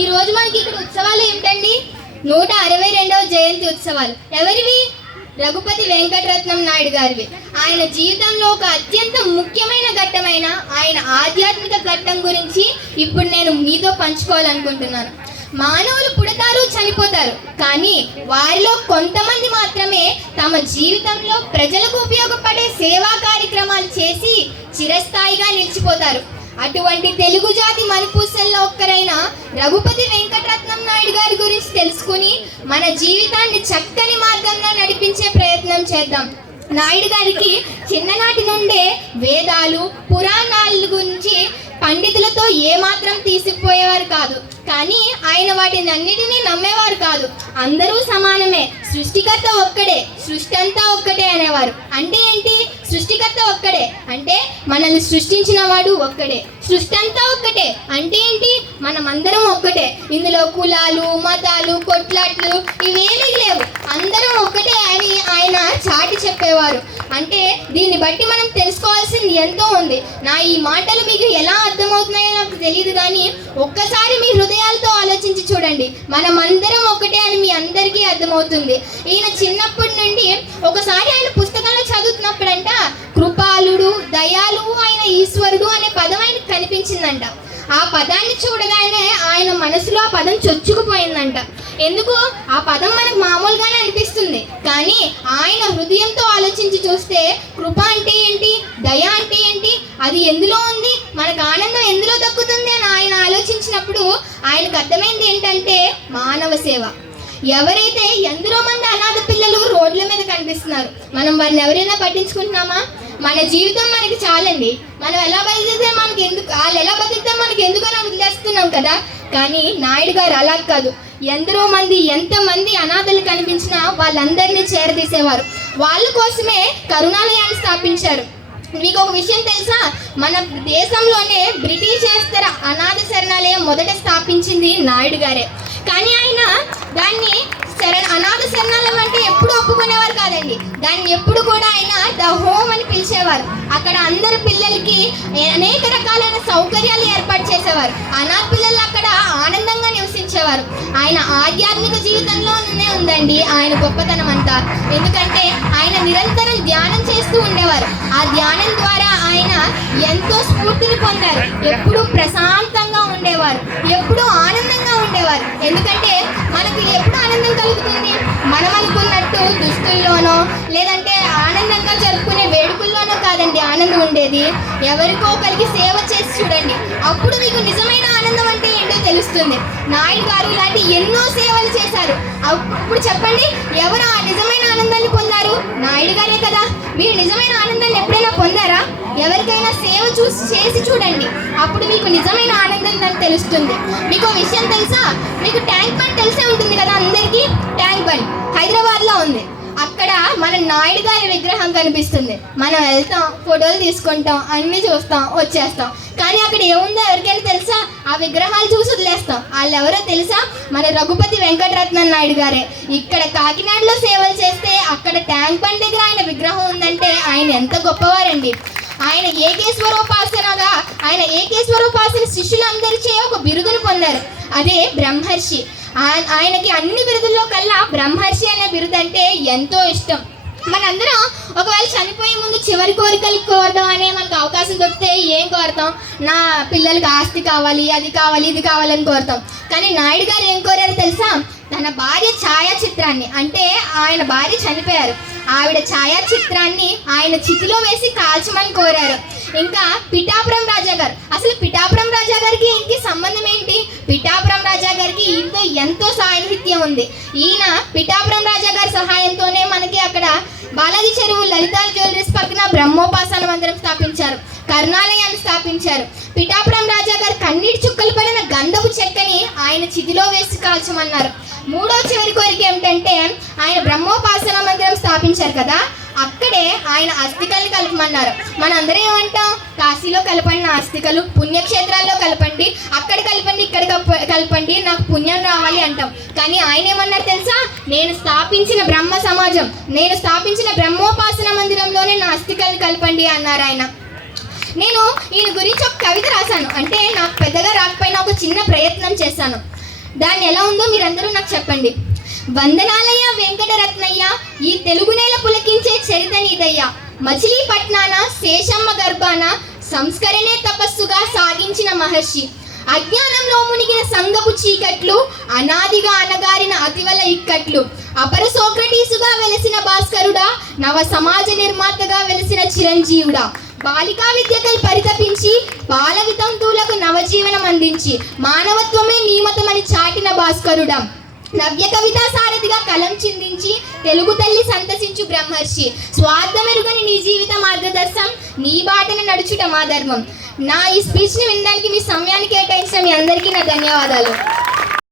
ఈ రోజు మనకి ఇక్కడ ఉత్సవాలు ఏమిటండి? 162వ జయంతి ఉత్సవాలు. ఎవరివి? రఘుపతి వెంకటరత్నం నాయుడు గారివి. ఆయన జీవితంలో ఒక అత్యంత ముఖ్యమైన ఘట్టమైన ఆయన ఆధ్యాత్మిక ఘట్టం గురించి ఇప్పుడు నేను మీతో పంచుకోవాలనుకుంటున్నాను. మానవులు పుడతారు, చనిపోతారు, కానీ వారిలో కొంతమంది మాత్రమే తమ జీవితంలో ప్రజలకు ఉపయోగపడే సేవా కార్యక్రమాలు చేసి చిరస్థాయిగా నిలిచిపోతారు. అటువంటి తెలుగు జాతి మణిపూసల్లో ఒక్కరైన రఘుపతి వెంకటరత్నం నాయుడు గారి గురించి తెలుసుకుని మన జీవితాన్ని చక్కని మార్గంలో నడిపించే ప్రయత్నం చేద్దాం. నాయుడు గారికి చిన్ననాటి నుండే వేదాలు, పురాణాల గురించి పండితులతో ఏమాత్రం తీసుకుపోయేవారు కాదు. కానీ ఆయన వాటిని అన్నిటినీ నమ్మేవారు కాదు. అందరూ సమానమే, సృష్టికర్త ఒక్కడే, సృష్టి అంతా ఒక్కటే అనేవారు. అంటే ఏంటి? సృష్టికర్త ఒక్కడే అంటే మనల్ని సృష్టించిన వాడు ఒక్కడే, సృష్టి అంతా ఒక్కటే అంటే ఏంటి? మనమందరం ఒక్కటే. ఇందులో కులాలు, మతాలు, కొట్లాట్లు ఇవేమీ లేవు, అందరం ఒక్కటే అని ఆయన చాటి చెప్పేవారు. అంటే దీన్ని బట్టి మనం తెలుసుకోవాల్సింది ఎంతో ఉంది. నా ఈ మాటలు మీకు ఎలా అర్థమవుతున్నాయో నాకు తెలియదు, కానీ ఒక్కసారి మీ హృదయాలతో ఆలోచించి చూడండి. మనమందరం ఒకటే అని మీ అందరికీ అర్థమవుతుంది. ఈయన చిన్నప్పటి నుండి ఒకసారి ఆయన పుస్తకంలో చదువుతున్నప్పుడంట కృపాలుడు, దయాలు అయిన ఈశ్వరుడు అనే పదం ఆయనకు కనిపించిందంట. ఆ పదాన్ని చూడగానే ఆయన మనసులో ఆ పదం చొచ్చుకుపోయిందంట. ఎందుకు? ఆ పదం మనకు మామూలుగానే అనిపిస్తుంది, కానీ ఆయన హృదయంతో ఆలోచించి చూస్తే కృప అంటే ఏంటి, దయ అంటే ఏంటి, అది ఎందులో ఉంది, మనకు ఆనందం ఎందులో దక్కుతుంది అని ఆయన ఆలోచించినప్పుడు ఆయనకు అర్థమైంది ఏంటంటే మానవ సేవ. ఎవరైతే ఎందరో మంది అనాథ పిల్లలు రోడ్ల మీద కనిపిస్తున్నారు, మనం వారిని ఎవరైనా పట్టించుకుంటున్నామా? మన జీవితం మనకి చాలండి, మనం ఎలా బతికితే మనకి ఎందుకు, వాళ్ళు ఎలా బతికితే మనకి ఎందుకని వదిలేస్తున్నాం కదా. కానీ నాయుడు గారు అలా కాదు. ఎందరో మంది, ఎంతమంది అనాథలు కనిపించినా వాళ్ళందరినీ చేరదీసేవారు. వాళ్ళ కోసమే కరుణాలయాన్ని స్థాపించారు. మీకు ఒక విషయం తెలుసా? మన దేశంలోనే బ్రిటిషేస్తర అనాథ శరణాలయం మొదట స్థాపించింది నాయుడు గారే. కానీ ఆయన దాన్ని అనాథ శరణాలయం అంటే ఎప్పుడు ఒప్పుకునేవారు కాదండి. దాన్ని ఎప్పుడు కూడా ఆయన ద హోమ్ అని పిలిచేవారు. అక్కడ అందరి పిల్లలకి అనేక రకాలైన సౌకర్యాలు ఏర్పాటు చేసేవారు. అనాథ పిల్లలు అక్కడ ఆనందంగా నివసించేవారు. ఆయన ఆధ్యాత్మిక జీవితంలోనే ఉందండి ఆయన గొప్పతనం అంతా. ఎందుకంటే ఆయన నిరంతరం ధ్యానం చేస్తూ ఉండేవారు. ఆ ధ్యానం ద్వారా ఆయన ఎంతో స్ఫూర్తిని పొందారు. ఎప్పుడూ ప్రశాంతంగా ఉండేవారు, ఎప్పుడూ ఆనందంగా ఉండేవారు. ఎందుకంటే మనకు ఎప్పుడు ఆనందం కలుగుతుంది? మనం అనుకున్నట్టు దుస్తుల్లోనో లేదంటే ఆనందంగా జరుపుకునే వేడుకల్లోనో కాదండి ఆనందం ఉండేది. ఎవరికో ఒకరికి సేవ చేసి చూడండి, అప్పుడు మీకు నిజమైన ఆనందం అంటే ఏంటో తెలుస్తుంది. నాయుడు గారు ఇలాంటి ఎన్నో సేవలు చేశారు. ఇప్పుడు చెప్పండి, ఎవరు ఆ నిజమైన ఆనందాన్ని పొందారు? నాయుడు గారే కదా. మీరు నిజమైన ఆనందాన్ని ఎప్పుడైనా పొందారా? ఎవరికైనా సేవ చేసి చూడండి, అప్పుడు మీకు నిజమైన ఆనందం దాన్ని తెలుస్తుంది. మీకు విషయం తెలుసా? మీకు ట్యాంక్ బండ్ తెలిసే ఉంటుంది కదా అందరికీ. ట్యాంక్ బండ్ హైదరాబాద్లో ఉంది. అక్కడ మన నాయుడు గారి విగ్రహం కనిపిస్తుంది. మనం వెళ్తాం, ఫోటోలు తీసుకుంటాం, అన్నీ చూస్తాం, వచ్చేస్తాం. కానీ అక్కడ ఏముందో ఎవరికైనా తెలుసా? ఆ విగ్రహాలు చూసి వదిలేస్తాం. వాళ్ళు ఎవరో తెలుసా? మన రఘుపతి వెంకటరత్నం నాయుడు గారే. ఇక్కడ కాకినాడలో సేవలు చేస్తే అక్కడ ట్యాంక్ బండ్ దగ్గర ఆయన విగ్రహం ఉందంటే ఆయన ఎంత గొప్పవారండి. ఆయన ఏకేశ్వరోపాసన శిష్యులందరిచే ఒక బిరుదును పొందారు, అదే బ్రహ్మర్షి. ఆయనకి అన్ని బిరుదుల్లో కల్లా బ్రహ్మర్షి అనే బిరుదు అంటే ఎంతో ఇష్టం. మనందరం ఒకవేళ చనిపోయే ముందు చివరి కోరికలు కోరదాం అనే మనకు అవకాశం దొరికితే ఏం కోరుతాం? నా పిల్లలకి ఆస్తి కావాలి, అది కావాలి, ఇది కావాలని కోరుతాం. కానీ నాయుడు గారు ఏం కోరారో తెలుసా? తన భార్య ఛాయాచిత్రాన్ని, అంటే ఆయన భార్య చనిపోయారు, ఆవిడ ఛాయాచిత్రాన్ని ఆయన చితిలో వేసి కాల్చమని కోరారు. ఇంకా పిఠాపురం రాజా గారు, అసలు పిఠాపురం రాజా గారికి ఇంటి సంబంధం ఏంటి? పిఠాపురం రాజా గారికి ఈయనతో ఎంతో సాన్నిహిత్యం ఉంది. ఈయన పిఠాపురం రాజా గారి సహాయంతోనే మనకి అక్కడ బాలాజీ చెరువు లలితా జ్యువెలరీస్ పక్కన బ్రహ్మోపాసన మందిరం స్థాపించారు, కరుణాలయాన్ని స్థాపించారు. పిఠాపురం రాజా గారు కన్నీటి చుక్కలు పడిన గంధపు చెక్కని ఆయన చితిలో వేసి కాల్చమన్నారు. మూడో చివరి కోరిక ఏమిటంటే ఆయన బ్రహ్మోపాసన మందిరం స్థాపించారు కదా, అక్కడే ఆయన అస్థికల్ని కలపమన్నారు. మనందరం ఏమంటాం? కాశీలో కలపండి నా అస్థికలు, పుణ్యక్షేత్రాల్లో కలపండి, అక్కడ కలపండి, ఇక్కడ కలపండి, నాకు పుణ్యం రావాలి అంటాం. కానీ ఆయన ఏమన్నారు తెలుసా? నేను స్థాపించిన బ్రహ్మ సమాజం, నేను స్థాపించిన బ్రహ్మోపాసన మందిరంలోనే నా అస్థికల్ని కలపండి అన్నారు ఆయన. నేను ఈయన గురించి ఒక కవిత రాశాను. అంటే నాకు పెద్దగా రాకపోయినా ఒక చిన్న ప్రయత్నం చేశాను. దాన్ని ఎలా ఉందో మీరందరూ నాకు చెప్పండి. వందనాలయ్య వెంకటరత్నయ్య, ఈ తెలుగు నేల పులకించే చరిత నీదయ్య. మచిలీపట్నాన శేషమ్మ గర్భాన సంస్కరణే తపస్సుగా సాగించిన మహర్షి. అజ్ఞానంలో మునిగిన సంగపు చీకట్లు, అనాదిగా అనగారిన అతివల ఇక్కట్లు. అపర సోక్రటీసుగా వెలసిన భాస్కరుడా, నవ సమాజ నిర్మాతగా వెలసిన చిరంజీవుడా. బాలికా విద్యకై పరితపించి బాల వితంతువులకు నవజీవనం అందించి మానవత్వమే నియమతమని చాటిన భాస్కరుడా. నవ్య కవితా సారథిగా కలం చిందించి తెలుగు తల్లి సంతసించు బ్రహ్మర్షి. స్వార్థమెరుగని నీ జీవిత మార్గదర్శనం, నీ బాటన నడుచుట మా ధర్మం. నా ఈ స్పీచ్ని వినడానికి మీ సమయాన్ని కేటాయించిన మీ అందరికీ నా ధన్యవాదాలు.